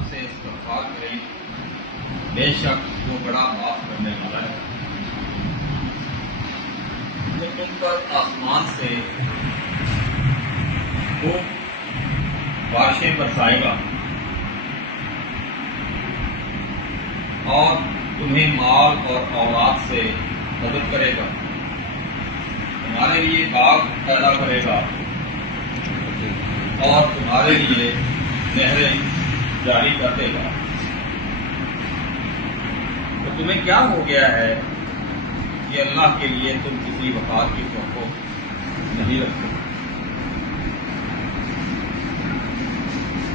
رب سے استغفار کریں، بے شک وہ بڑا معاف کرنے والا ہے۔ وہ تم پر آسمان سے خوب بارشیں برسائے گا اور تمہیں مال اور اولاد سے مدد کرے گا، تمہارے لیے باغ پیدا کرے گا اور تمہارے لیے نہریں جاری کر دے گا۔ تو تمہیں کیا ہو گیا ہے کہ اللہ کے لیے تم کسی وقار کی توقع نہیں رکھتے؟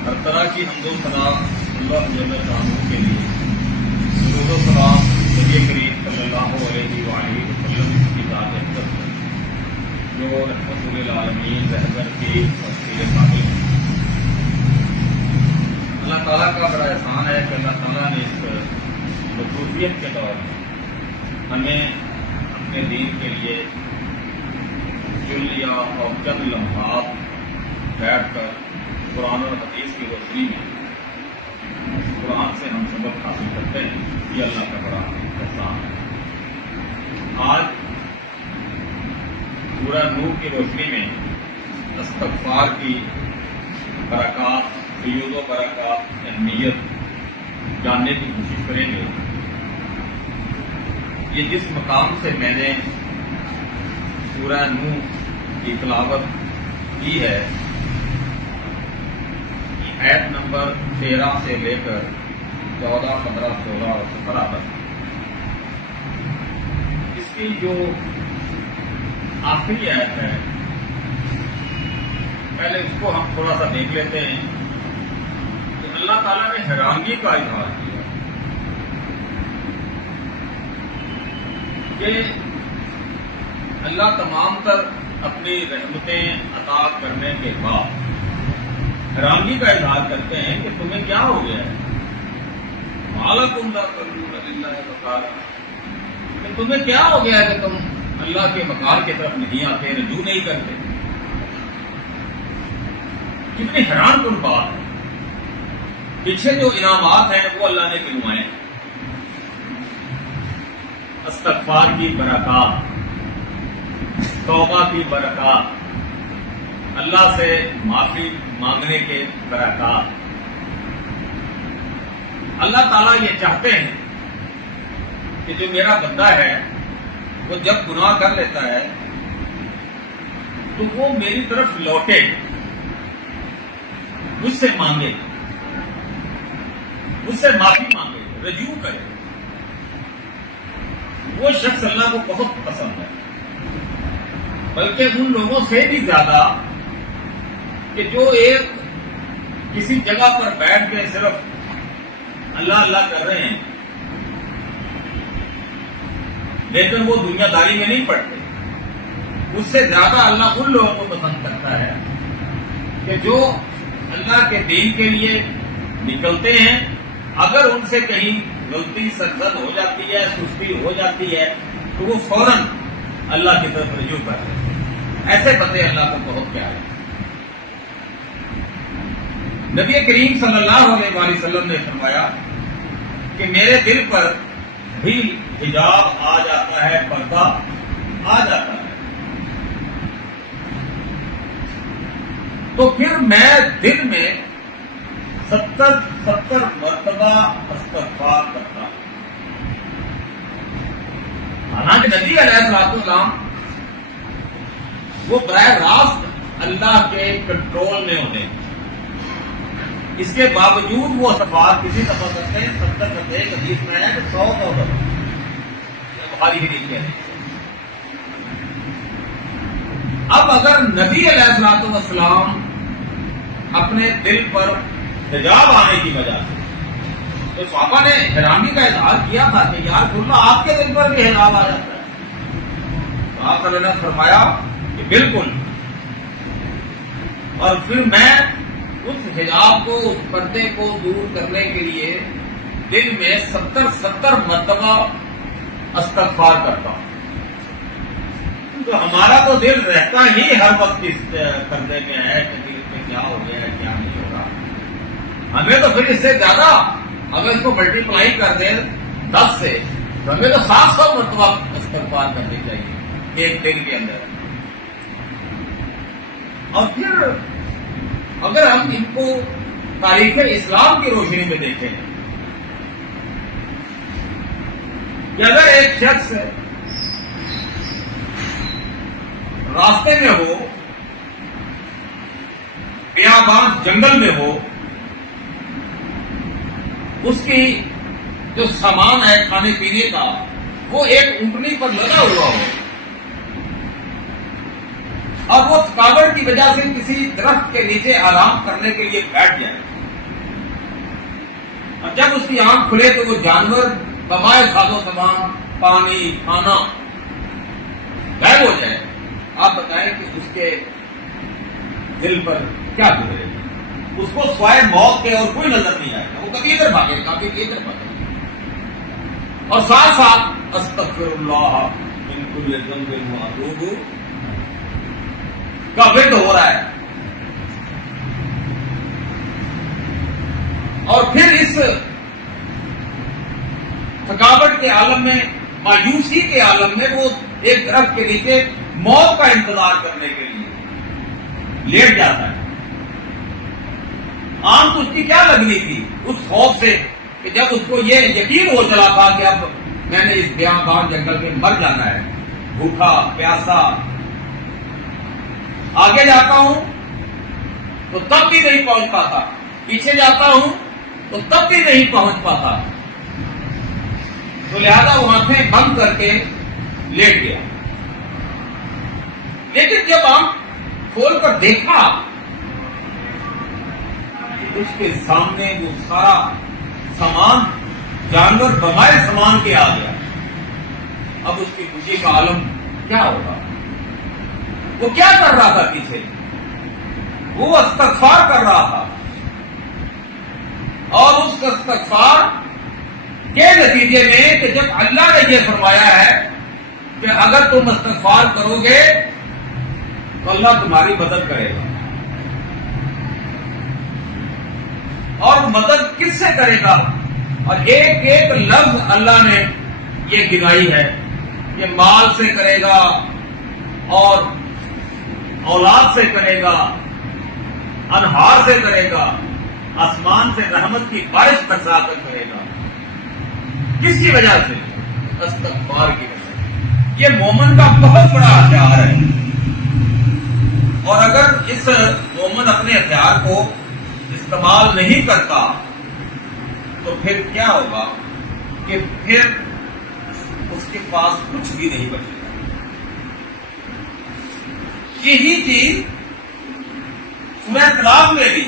ہر طرح کی حمد و ثنا اللہ جل شانہ کے لیے، درود و سلام نبی کریم صلی اللہ علیہ وآلہ وسلم کی ذات اقدس پر، جو رحمت للعالمین رہبر کی تفصیل قابل ہے۔ اللہ تعالیٰ کا بڑا احسان ہے کہ اللہ تعالیٰ نے اس مصروفیت کے دور میں ہمیں اپنے دین کے لیے چن لیا اور چند لمحات بیٹھ کر قرآن اور حدیث کی روشنی میں قرآن سے ہم سبق حاصل کرتے ہیں۔ یہ اللہ کا بڑا احسان ہے۔ آج سورہ نور کی روشنی میں استغفار کی برکات، فیوز و برکات، اہمیت جاننے کی کوشش کریں گے۔ یہ جس مقام سے میں نے سورہ نور کی تلاوت کی ہے، آیت نمبر 13 سے لے کر 14، 15، 16 اور 17 تک، اس کی جو آخری آیت ہے، پہلے اس کو ہم تھوڑا سا دیکھ لیتے ہیں کہ اللہ تعالیٰ نے حیرانگی کا اظہار کیا کہ اللہ تمام تر اپنی رحمتیں عطا کرنے کے بعد حیرانگی کا اظہار کرتے ہیں کہ تمہیں کیا ہو گیا ہے، مالکم لا ترجون للہ وقارا، کہ تمہیں کیا ہو گیا ہے کہ تم اللہ کے وقار کی طرف نہیں آتے، رجوع نہیں کرتے۔ کتنی حیران کن بات ہے۔ پیچھے جو انعامات ہیں وہ اللہ نے گنوائے ہیں، استغفار کی برکات، توبہ کی برکات، اللہ سے معافی مانگنے کے برکات۔ اللہ تعالیٰ یہ چاہتے ہیں کہ جو میرا بندہ ہے وہ جب گناہ کر لیتا ہے تو وہ میری طرف لوٹے، مجھ سے مانگے، مجھ سے معافی مانگے، رجوع کرے۔ وہ شخص اللہ کو بہت پسند ہے، بلکہ ان لوگوں سے بھی زیادہ کہ جو ایک کسی جگہ پر بیٹھ کے صرف اللہ اللہ کر رہے ہیں لیکن وہ دنیا داری میں نہیں پڑتے۔ اس سے زیادہ اللہ ان لوگوں کو پسند کرتا ہے کہ جو اللہ کے دین کے لیے نکلتے ہیں، اگر ان سے کہیں غلطی سرزد ہو جاتی ہے، سستی ہو جاتی ہے، تو وہ فوراً اللہ کی طرف رجوع کرتے ہیں۔ ایسے بندے اللہ کو بہت پیارے ہیں۔ نبی کریم صلی اللہ علیہ وآلہ وسلم نے فرمایا کہ میرے دل پر بھی حجاب آ جاتا ہے، پردہ آ جاتا ہے، تو پھر میں دن میں 70 مرتبہ استغفار کرتا ہوں۔ حالانکہ نبی علیہ السلام وہ براہ راست اللہ کے کنٹرول میں ہوتے ہیں، اس کے باوجود وہ استغفار کسی دفعہ کرتے ہیں 70 کرتے ہیں۔ حدیث میں ہے کہ 100 دفعہ، بخاری حدیث ہے۔ اب اگر نبی علیہ السلام اپنے دل پر حجاب آنے کی وجہ سے، تو صحابہ نے حیرانی کا اظہار کیا تھا کہ یا رسول اللہ آپ کے دل پر بھی حجاب آ جاتا ہے؟ آپ صلی اللہ نے فرمایا کہ بالکل، اور پھر میں اس حجاب کو، اس پردے کو دور کرنے کے لیے دن میں 70 مرتبہ استغفار کرتا ہوں۔ تو ہمارا تو دل رہتا ہی ہر وقت اس پردے میں ہے کہ دل میں کیا ہو گیا ہے، کیا نہیں ہو رہا۔ ہمیں تو پھر اس سے زیادہ، اگر اس کو ملٹیپلائی کر دیں 10 سے تو ہمیں تو 700 مرتبہ استغفار کرنی چاہیے ایک دن کے اندر. اور پھر اگر ہم ان کو تاریخ اسلام کی روشنی میں دیکھیں کہ اگر ایک شخص راستے میں ہو، بیابان جنگل میں ہو، اس کی جو سامان ہے کھانے پینے کا وہ ایک اونٹنی پر لگا ہوا ہو، اور وہ تھکاوٹ کی وجہ سے کسی درخت کے نیچے آرام کرنے کے لیے بیٹھ جائے، اور جب اس کی آنکھ کھلے تو وہ جانور بمائے ساز و سامان، پانی، کھانا غائب ہو جائے، آپ بتائیں کہ اس کے دل پر کیا گزرے گا؟ اس کو سوائے موت کے اور کوئی نظر نہیں آئے گا، وہ کبھی ادھر بھاگے گا، کبھی ادھر بھاگے گا، اور ساتھ ساتھ استغفر اللہ من کل ذنب واتوب کا ورد ہو رہا ہے. اور پھر اس تھکاوٹ کے عالم میں، مایوسی کے عالم میں وہ ایک درخت کے نیچے موت کا انتظار کرنے کے لیے لیٹ جاتا ہے. آنکھ اس کی کیا لگنی تھی اس خوف سے کہ جب اس کو یہ یقین ہو چلا تھا کہ اب میں نے اس بیابان جنگل میں مر جانا ہے، بھوکا پیاسا، آگے جاتا ہوں تو تب بھی نہیں پہنچ پاتا، پیچھے جاتا ہوں تو تب بھی نہیں پہنچ پاتا، تو لہذا وہ آنکھیں بند کر کے لیٹ گیا. لیکن جب آنکھ کھول کر دیکھا اس کے سامنے وہ سارا سامان، جانور بمائے سامان کے آ گیا. اب اس کی خوشی کا عالم کیا ہوگا؟ وہ کیا کر رہا تھا پیچھے؟ وہ استغفار کر رہا تھا، اور اس استغفار کے نتیجے میں کہ جب اللہ نے یہ فرمایا ہے کہ اگر تم استغفار کرو گے تو اللہ تمہاری مدد کرے گا، اور مدد کس سے کرے گا؟ اور ایک ایک لفظ اللہ نے یہ گنائی ہے کہ مال سے کرے گا، اور اولاد سے کرے گا، انہار سے کرے گا، آسمان سے رحمت کی بارش برسا کر کرے گا. کس کی وجہ سے؟ استغفار کی وجہ سے. یہ مومن کا بہت بڑا ہتھیار ہے، اور اگر اس مومن اپنے ہتھیار کو استعمال نہیں کرتا تو پھر کیا ہوگا کہ پھر اس کے پاس کچھ بھی نہیں بچے گا. یہی چیز سورہ طلاق میں بھی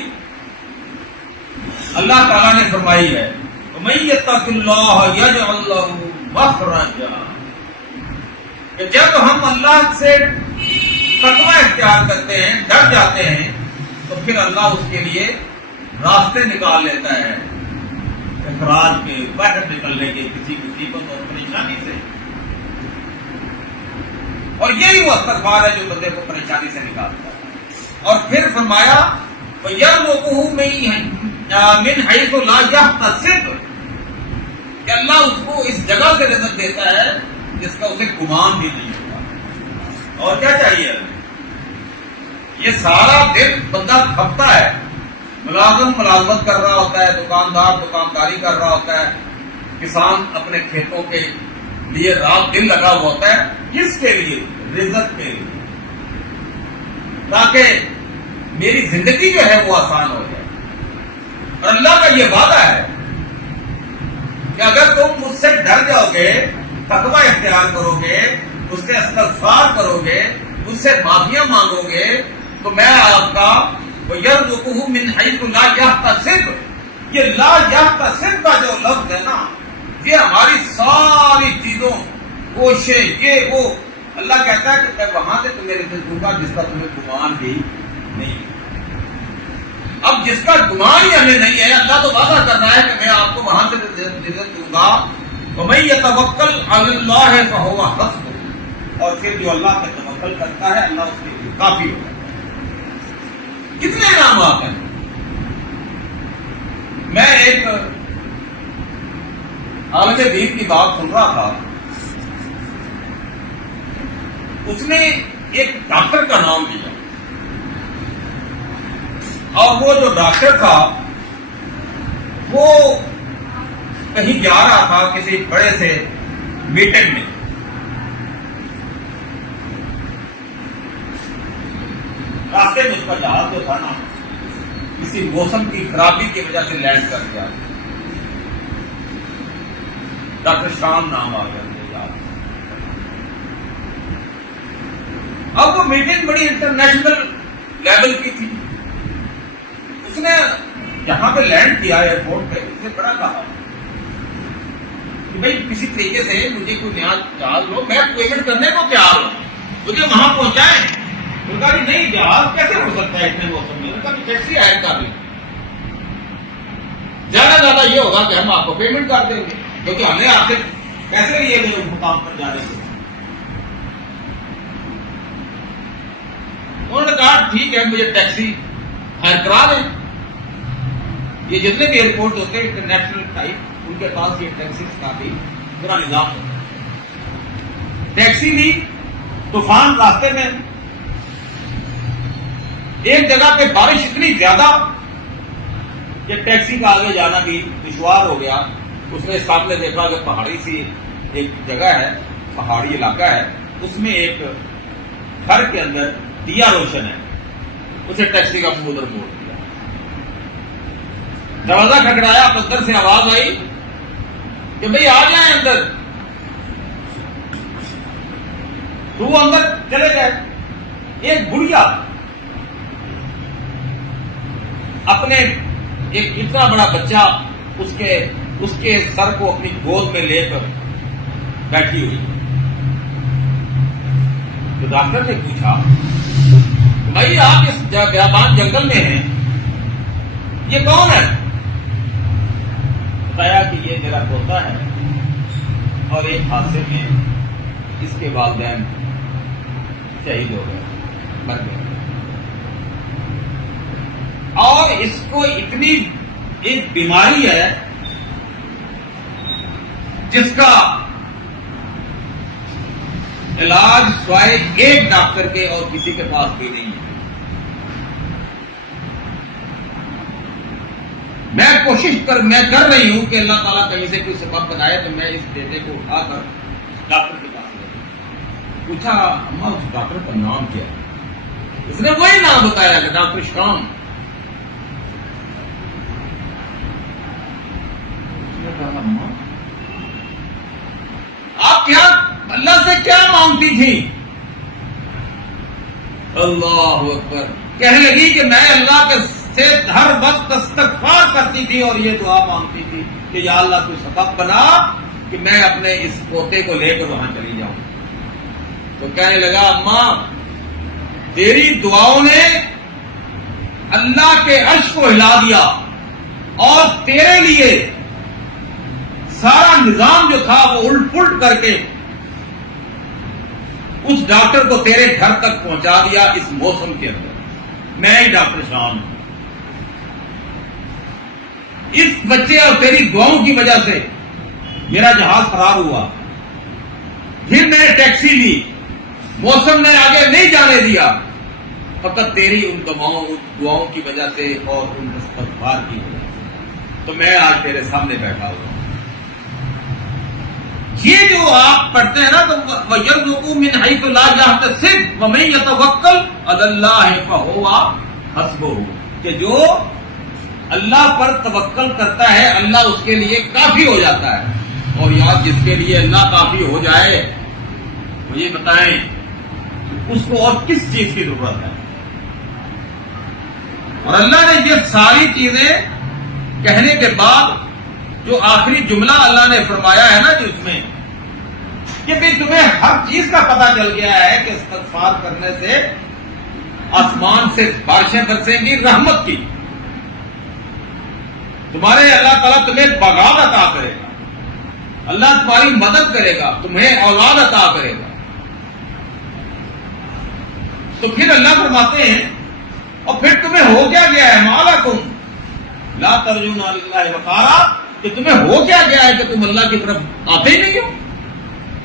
اللہ تعالیٰ نے فرمائی ہے، وَمَن يَتَّقِ اللَّهَ يَجْعَلْ لَهُ مَخْرَجًا، کہ جب ہم اللہ سے تقوی اختیار کرتے ہیں، ڈر جاتے ہیں، تو پھر اللہ اس کے لیے راستے نکال لیتا ہے اخراج کے، باہر نکلنے کے، کسی مصیبت اور پریشانی سے. اور یہی وہ استغفار ہے جو بندے کو پریشانی سے نکالتا ہے. اور پھر فرمایا وَيَرْزُقُهُ مِنْ حَيْثُ لَا يَحْتَسِبُ، کہ اللہ اس کو اس جگہ سے رزق دیتا ہے جس کا اسے گمان بھی نہیں ہوتا. اور کیا چاہیے؟ یہ سارا دن بندہ تھکتا ہے، ملازم ملازمت کر رہا ہوتا ہے، دکاندار دکانداری کر رہا ہوتا ہے، کسان اپنے کھیتوں کے لیے رات دن لگا ہوا ہوتا ہے. کس کے لیے؟ رزق کے لیے، تاکہ میری زندگی جو ہے وہ آسان ہو جائے. اور اللہ کا یہ وعدہ ہے کہ اگر تم مجھ سے ڈر جاؤ گے، تقوی اختیار کرو گے، اس سے استغفار کرو گے، مجھ سے معافیاں مانگو گے، تو میں آپ کا وَيَرْزُقُهُ مِنْ حَيْثُ لَا يَحْتَسِبُ، یہ لا يحتسب کا جو لفظ ہے نا، یہ ہماری ساری چیزوں، کوشش، یہ وہ، اللہ کہتا ہے کہ میں وہاں سے تمہیں رزق دوں گا جس کا تمہیں گمان بھی نہیں. اب جس کا گمان ہی ہمیں نہیں ہے، اللہ تو وعدہ کر رہا ہے کہ میں آپ کو وہاں سے رزق دوں گا. وَمَن يَتَوَكَّلْ عَلَى اللَّهِ فَهُوَ حَسْبُهُ، اور پھر جو اللہ پہ توکل کرتا ہے اللہ اس کے لیے کافی ہوتا ہے. کتنے انعامات ہیں. ایک عالم دین کی بات سن رہا تھا، اس نے ایک ڈاکٹر کا نام لیا، اور وہ جو ڈاکٹر تھا وہ کہیں جا رہا تھا کسی بڑے سے میٹنگ میں، راستے میں اس کا جہاز جو تھا نا کسی موسم کی خرابی کی وجہ سے لینڈ کر گیا، ڈاکٹر شام نام آ گیا۔ اب وہ میٹنگ بڑی انٹرنیشنل لیول کی تھی، اس نے جہاں پہ لینڈ کیا ایئرپورٹ پہ، اس نے بڑا کہا کہ بھائی کسی طریقے سے مجھے کوئی نیا جہاز لو، میں پیمنٹ کرنے کو تیار ہوں، مجھے وہاں پہنچائیں۔ انہوں نے کہا کہ نہیں، جہاز کیسے ہو سکتا ہے اتنے موسم میں؟ انہوں نے کہا کہ ٹیکسی ہائر کر لیں، زیادہ زیادہ یہ ہوگا کہ ہم آپ کو پیمنٹ کر دیں گے، کیونکہ ہم نے آپ سے پیسے لیے تھے اس مقام پر جانے کے۔ انہوں نے کہا ٹھیک ہے، مجھے ٹیکسی ہائر کرا دیں۔ یہ جتنے بھی ایئرپورٹ ہوتے ہیں انٹرنیشنل ٹائپ، ان کے پاس یہ ٹیکسیز کا بھی پورا نظام ہوتا ہے۔ ٹیکسی لی، طوفان راستے میں، ایک جگہ پہ بارش اتنی زیادہ کہ ٹیکسی کا آگے جانا بھی دشوار ہو گیا۔ اس نے سامنے دیکھا کہ پہاڑی سی ایک جگہ ہے، پہاڑی علاقہ ہے، اس میں ایک گھر کے اندر دیا روشن ہے، اسے ٹیکسی کا منہ ادھر موڑ دیا۔ دروازہ کھٹکھٹایا، اندر سے آواز آئی کہ بھئی آ جائیں اندر، تو وہ اندر چلے گئے۔ ایک بڑھیا اپنے ایک اتنا بڑا بچہ اس کے سر کو اپنی گود میں لے کر بیٹھی ہوئی۔ تو ڈاکٹر نے پوچھا بھائی آپ اس بیابان جنگل میں ہیں، یہ کون ہے؟ بتایا کہ یہ میرا پوتا ہے، اور ایک حادثے میں اس کے والدین شہید ہو گئے، مر گئے، اور اس کو اتنی ایک بیماری ہے جس کا علاج سوائے ایک ڈاکٹر کے اور کسی کے پاس بھی نہیں ہے۔ میں کر رہی ہوں کہ اللہ تعالیٰ کہیں سے کوئی سبب بنائے تو میں اس بیٹے کو اٹھا کر ڈاکٹر کے پاس لے گئی۔ پوچھا اماں اس ڈاکٹر کا نام کیا ہے؟ اس نے وہی نام بتایا کہ ڈاکٹر شام۔ آپ کیا اللہ سے کیا مانگتی تھی؟ اللہ اکبر، کہنے لگی کہ میں اللہ کے سے ہر وقت استغفار کرتی تھی اور یہ دعا مانگتی تھی کہ یا اللہ تو سبب بنا کہ میں اپنے اس پوتے کو لے کر وہاں چلی جاؤں۔ تو کہنے لگا اماں تیری دعاؤں نے اللہ کے عرش کو ہلا دیا، اور تیرے لیے سارا نظام جو تھا وہ الٹ پلٹ کر کے اس ڈاکٹر کو تیرے گھر تک پہنچا دیا اس موسم کے اندر۔ میں ہی ڈاکٹر شام ہوں۔ اس بچے اور تیری دعاؤں کی وجہ سے میرا جہاز خراب ہوا، پھر میں نے ٹیکسی لی، موسم نے آگے نہیں جانے دیا، فقط تیری ان دعاؤں کی وجہ سے اور ان استغفار کی وجہ سے تو میں آج تیرے سامنے بیٹھا ہوا۔ یہ جو آپ پڑھتے ہیں نا تو وَيَرْزُقُهُ مِنْ حَيْثُ لَا يَحْتَسِبُ وَمَن يَتَوَكَّلْ عَلَى اللَّهِ فَهُوَ حَسْبُهُ، کہ جو اللہ پر توکل کرتا ہے اللہ اس کے لیے کافی ہو جاتا ہے۔ اور یاد جس کے لیے اللہ کافی ہو جائے وہ یہ بتائیں اس کو اور کس چیز کی ضرورت ہے؟ اور اللہ نے یہ ساری چیزیں کہنے کے بعد جو آخری جملہ اللہ نے فرمایا ہے نا جس میں کہ بھی تمہیں ہر چیز کا پتہ چل گیا ہے کہ استغفار کرنے سے آسمان سے بارشیں برسیں گی رحمت کی، تمہارے اللہ تعالیٰ تمہیں بغاوت عطا کرے گا، اللہ تمہاری مدد کرے گا، تمہیں اولاد عطا کرے گا۔ تو پھر اللہ فرماتے ہیں اور پھر تمہیں ہو کیا گیا ہے؟ مالکم لا ترجون للہ وقارا، کہ تمہیں ہو کیا گیا ہے کہ تم اللہ کی طرف آتے ہی نہیں ہو؟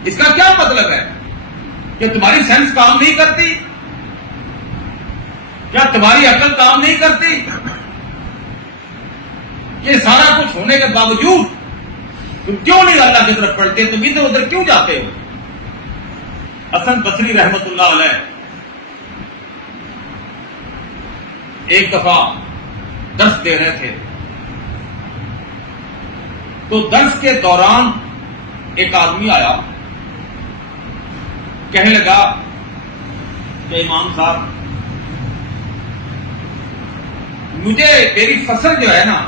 اس کا کیا مطلب ہے؟ کہ تمہاری سینس کام نہیں کرتی؟ کیا تمہاری عقل کام نہیں کرتی؟ یہ سارا کچھ ہونے کے باوجود تم کیوں نہیں اللہ کی طرف پڑھتے؟ تم ادھر ادھر کیوں جاتے ہو؟ حسن بصری رحمت اللہ علیہ ایک دفعہ درس دے رہے تھے، تو درس کے دوران ایک آدمی آیا، کہنے لگا کہ امام صاحب مجھے میری فصل جو ہے نا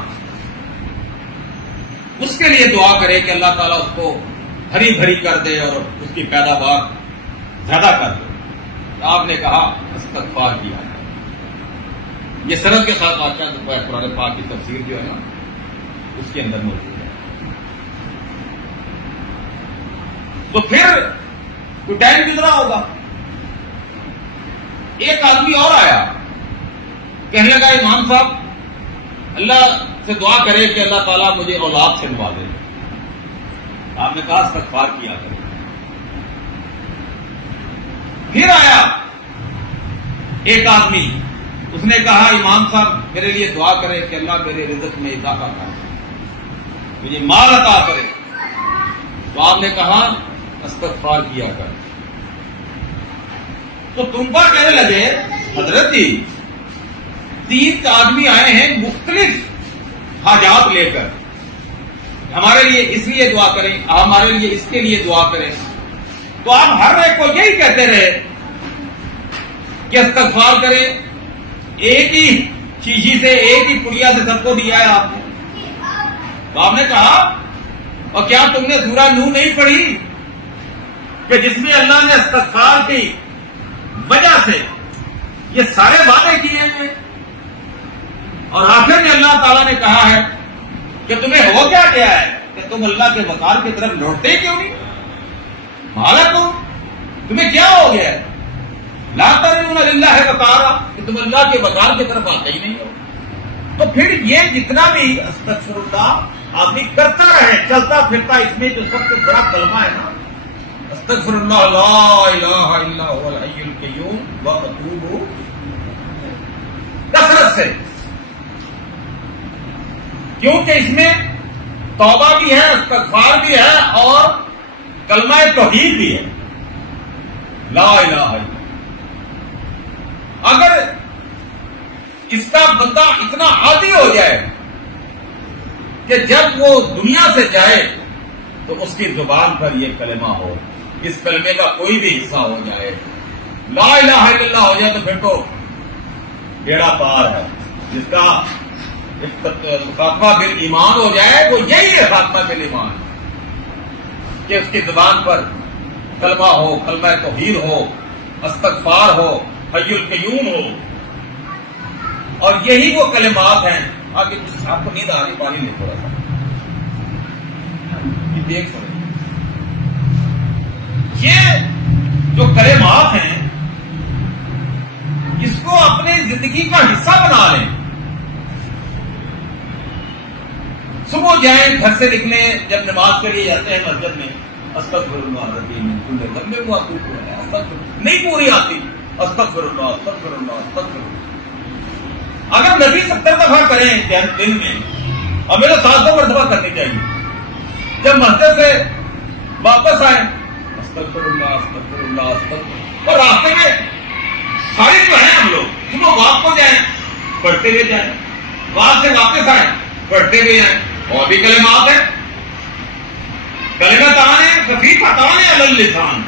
اس کے لیے دعا کرے کہ اللہ تعالیٰ اس کو ہری بھری کر دے اور اس کی پیداوار زیادہ کر دے۔ تو آپ نے کہا استغفار کیا ہے۔ یہ سند کے ساتھ واقعہ قرآن پاک کی تفسیر جو ہے نا اس کے اندر موجود ہے۔ تو پھر کوئی ٹائم گزرا ہوگا، ایک آدمی اور آیا، کہنے لگا امام صاحب اللہ سے دعا کرے کہ اللہ تعالیٰ مجھے اولاد سے نوازے۔ آپ نے کہا استغفار کیا کرے۔ پھر آیا ایک آدمی، اس نے کہا امام صاحب میرے لیے دعا کرے کہ اللہ میرے رزق میں اضافہ کرے، مجھے مال عطا کرے۔ تو آپ نے کہا استغفار کیا کر۔ تو تم پر کہنے لگے حضرت جی 3 آدمی آئے ہیں مختلف حاجات لے کر، ہمارے لیے اس لیے دعا کریں، ہمارے لیے اس کے لیے دعا کریں، تو آپ ہر ایک کو یہی کہتے رہے کہ استغفار کریں۔ ایک ہی شیشی سے ایک ہی پڑیا سے سب کو دیا ہے آپ نے۔ تو آپ نے کہا اور کیا تم نے سورہ نوح نہیں پڑھی کہ جس میں اللہ نے استغفار کی وجہ سے یہ سارے وعدے کیے ہیں، اور آخر میں اللہ تعالیٰ نے کہا ہے کہ تمہیں ہو کیا گیا ہے کہ تم اللہ کے وقار کی طرف لوٹتے کیوں نہیں؟ مالکم تمہیں کیا ہو گیا ہے؟ لا ترجون للہ وقارا، کہ تم اللہ کے وقار کی طرف آتے ہی نہیں ہو۔ تو پھر یہ جتنا بھی استغفر اللہ آدمی کرتا رہے، چلتا پھرتا، اس میں جو سب سے بڑا کلمہ ہے نا استغفر اللہ لا الہ الا هو الحی القیوم واتوب، کثرت سے، کیونکہ اس میں توبہ بھی ہے، استغفار بھی ہے، اور کلمہ توحید بھی ہے، لا الہ الا اللہ۔ اگر اس کا بندہ اتنا عادی ہو جائے کہ جب وہ دنیا سے جائے تو اس کی زبان پر یہ کلمہ ہو، اس کلمے کا کوئی بھی حصہ ہو جائے، لا الہ الا اللہ ہو جائے، تو پھر تو بیڑا پار ہے۔ جس کا خاتمہ بال ایمان ہو جائے وہ یہی ہے خاتمہ بال ایمان، کہ اس کی زبان پر کلمہ ہو، کلمہ توحید ہو، استغفار ہو، حی القیوم ہو، اور یہی وہ کلمات ہیں۔ آگے آپ کو نیند آ رہی، پانی لے تھوڑا سا دیکھ سکتے۔ یہ جو کلمات ہیں اس کو اپنی زندگی کا حصہ بنا لیں۔ صبح جائیں، گھر سے نکلیں، جب نماز کے لیے جاتے ہیں مسجد میں استغفر اللہ ربی من کل ذنب واتوب الیہ، نہیں پوری آتی، استغفر اللہ استغفر اللہ استغفر اللہ۔ اگر نبی 70 دفعہ کریں دن میں، اور میرے 700 مرتبہ کرنی چاہیے۔ جب مسجد سے واپس آئیں استغفر اللہ استغفر اللہ استغفر، اور راستے میں سارے جو ہیں ہم لوگ صبح واک کو جائیں پڑھتے ہوئے جائیں، واک سے واپس آئیں پڑھتے ہوئے جائیں۔ اور بھی کلمات ہیں، کلمتان خفیفتان علی اللسان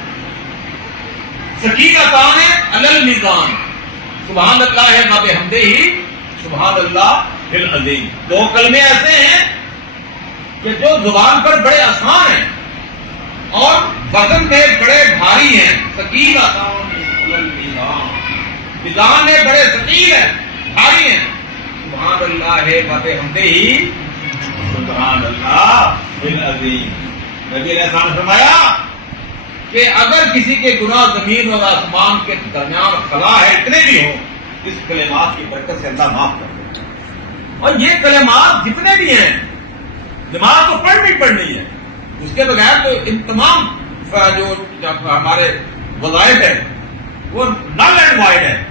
ثقیلتان علی المیزان، سبحان اللہ وبحمدہ سبحان اللہ العظیم۔ 2 کلمے ایسے ہیں کہ جو زبان پر بڑے آسان ہیں اور وزن میں بڑے بھاری ہیں، ثقیلتان علی المیزان، میزان میں بڑے ثقیل ہیں، بھاری ہیں، سبحان اللہ وبحمدہ سبحان اللہ العظیم۔ نبی علیہ السلام نے فرمایا کہ اگر کسی کے گناہ زمین اور آسمان کے درمیان خلا ہے اتنے بھی ہوں، اس کلمات کی برکت سے اللہ معاف کر دے۔ اور یہ کلمات جتنے بھی ہیں نماز تو پڑھنی ہے، اس کے بغیر تو ان تمام جو ہمارے وظائف ہیں وہ نل اینڈ وائڈ ہے،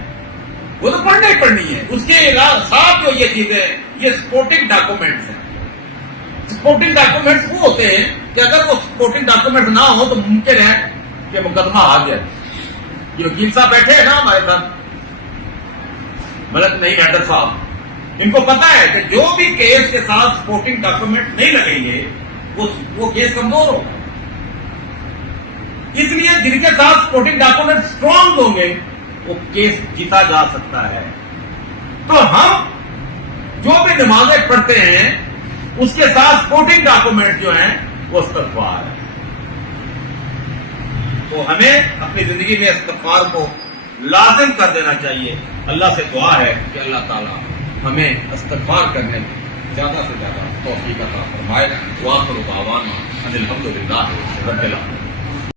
وہ تو پڑھنی ہے۔ اس کے ساتھ جو یہ چیزیں یہ سپورٹنگ ڈاکومنٹس ہیں۔ سپورٹنگ ڈاکومنٹس وہ ہوتے ہیں کہ اگر وہ سپورٹنگ ڈاکومنٹ نہ ہو تو ممکن ہے کہ مقدمہ آ جائے۔ یہ وکیل صاحب بیٹھے ہیں نا ہمارے ساتھ، ملک نہیں میٹر صاحب، ان کو پتا ہے کہ جو بھی کیس کے ساتھ سپورٹنگ ڈاکومنٹ نہیں لگیں گے وہ کیس کمزور ہوگا۔ اس لیے جن کے ساتھ سپورٹنگ ڈاکومنٹ اسٹرانگ ہوں گے وہ کیس جیتا جا سکتا ہے۔ تو ہم جو بھی نمازیں پڑھتے ہیں اس کے ساتھ سپورٹنگ ڈاکومنٹ جو ہیں وہ استغفار ہے۔ تو ہمیں اپنی زندگی میں استغفار کو لازم کر دینا چاہیے۔ اللہ سے دعا ہے کہ اللہ تعالیٰ ہمیں استغفار کرنے میں زیادہ سے زیادہ توفیق عطا فرمائے۔ وآخر دعوانا ان الحمد للہ رب العالمین۔